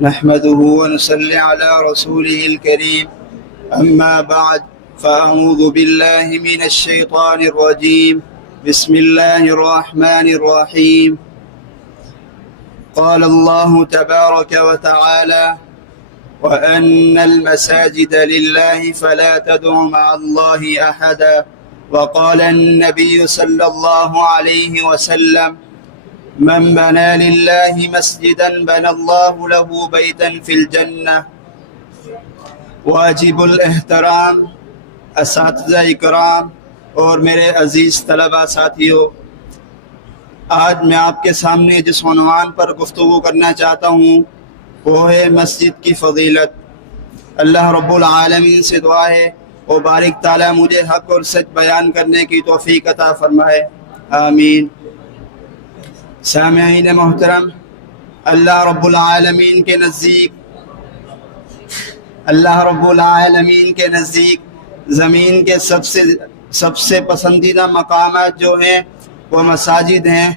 نحمده ونصلي على رسوله الكريم أما بعد فأعوذ بالله من الشيطان الرجيم بسم الله الرحمن الرحيم قال الله تبارك وتعالى وأن المساجد لله فلا تدعوا مع الله أحدا وقال النبي صلى الله عليه وسلم من بنى لله مسجدا بنى الله له بيتا في الجنة واجب الاحترام اساتذہ اکرام اور میرے عزیز طلبہ ساتھیوں، آج میں آپ کے سامنے جس عنوان پر گفتگو کرنا چاہتا ہوں وہ ہے مسجد کی فضیلت۔ اللہ رب العالمین سے دعا ہے وہ بارک تعالیٰ مجھے حق اور سچ بیان کرنے کی توفیق عطا فرمائے، آمین۔ سامعین محترم، اللہ رب العالمین کے نزدیک زمین کے سب سے پسندیدہ مقامات جو ہیں وہ مساجد ہیں۔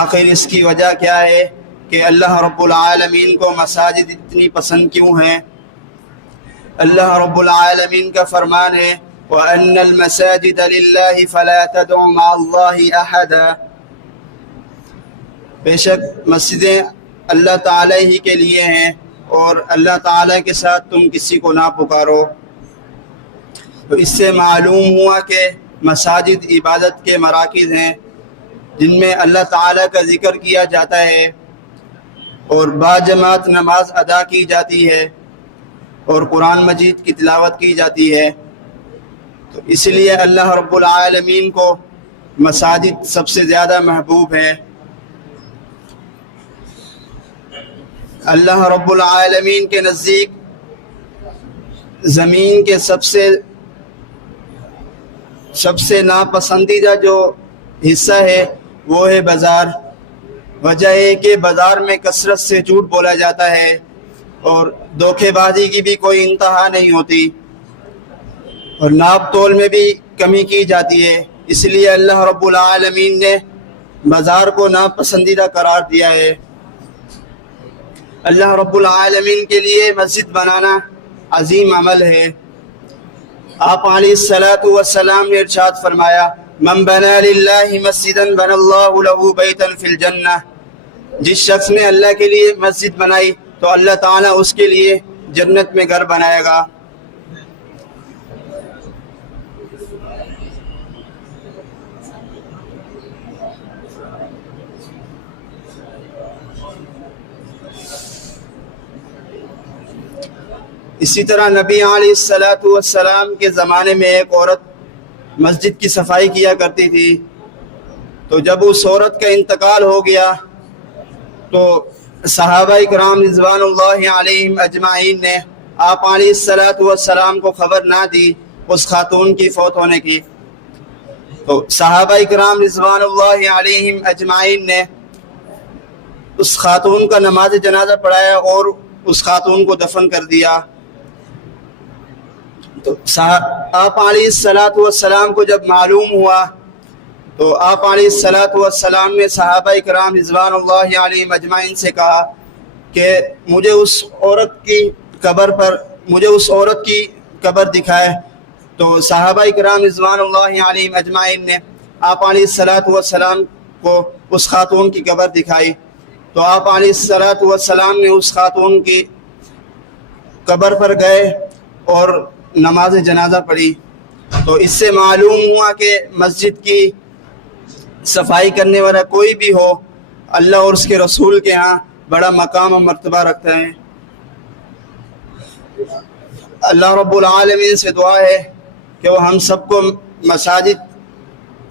آخر اس کی وجہ کیا ہے کہ اللہ رب العالمین کو مساجد اتنی پسند کیوں ہیں؟ اللہ رب العالمین کا فرمان ہے وَأَنَّ الْمَسَاجِدَ لِلَّهِ فَلَا تَدْعُوا مَعَ اللَّهِ أَحَدًا، بے شک مسجدیں اللہ تعالیٰ ہی کے لیے ہیں اور اللہ تعالیٰ کے ساتھ تم کسی کو نہ پکارو۔ تو اس سے معلوم ہوا کہ مساجد عبادت کے مراکز ہیں جن میں اللہ تعالیٰ کا ذکر کیا جاتا ہے اور باجماعت نماز ادا کی جاتی ہے اور قرآن مجید کی تلاوت کی جاتی ہے۔ تو اس لیے اللہ رب العالمین کو مساجد سب سے زیادہ محبوب ہے۔ اللہ رب العالمین کے نزدیک زمین کے سب سے ناپسندیدہ جو حصہ ہے وہ ہے بازار۔ وجہ ہے کہ بازار میں کثرت سے جھوٹ بولا جاتا ہے اور دھوکے بازی کی بھی کوئی انتہا نہیں ہوتی اور ناپ تول میں بھی کمی کی جاتی ہے۔ اس لیے اللہ رب العالمین نے بازار کو ناپسندیدہ قرار دیا ہے۔ اللہ رب العالمین کے لیے مسجد بنانا عظیم عمل ہے۔ آپ علیہ السلام نے ارشاد فرمایا من بنا للہ مسجدا بنا اللہ له بیتا فی الجنہ، جس شخص نے اللہ کے لیے مسجد بنائی تو اللہ تعالیٰ اس کے لیے جنت میں گھر بنائے گا۔ اسی طرح نبی علیہ السلام کے زمانے میں ایک عورت مسجد کی صفائی کیا کرتی تھی، تو جب اس عورت کا انتقال ہو گیا تو صحابہ کرام رضوان اللہ علیہم اجمعین نے آپ علیہ السلام کو خبر نہ دی اس خاتون کی فوت ہونے کی۔ تو صحابہ کرام رضوان اللہ علیہم اجمعین نے اس خاتون کا نماز جنازہ پڑھایا اور اس خاتون کو دفن کر دیا۔ تو آپ علیہ السلام کو جب معلوم ہوا تو آپ علیہ السلام نے صحابہ کرام رضوان اللہ علیہم اجمعین سے کہا کہ مجھے اس عورت کی قبر دکھائے۔ تو صحابہ کرام رضوان اللہ علیہم اجمعین نے آپ علیہ السلام کو اس خاتون کی قبر دکھائی۔ تو آپ علیہ السلام نے اس خاتون کی قبر پر گئے اور نماز جنازہ پڑھی۔ تو اس سے معلوم ہوا کہ مسجد کی صفائی کرنے والا کوئی بھی ہو اللہ اور اس کے رسول کے ہاں بڑا مقام و مرتبہ رکھتا ہے۔ اللہ رب العالمین سے دعا ہے کہ وہ ہم سب کو مساجد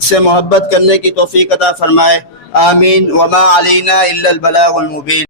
سے محبت کرنے کی توفیق عطا فرمائے، آمین۔ وما علینا الا البلاغ المبین۔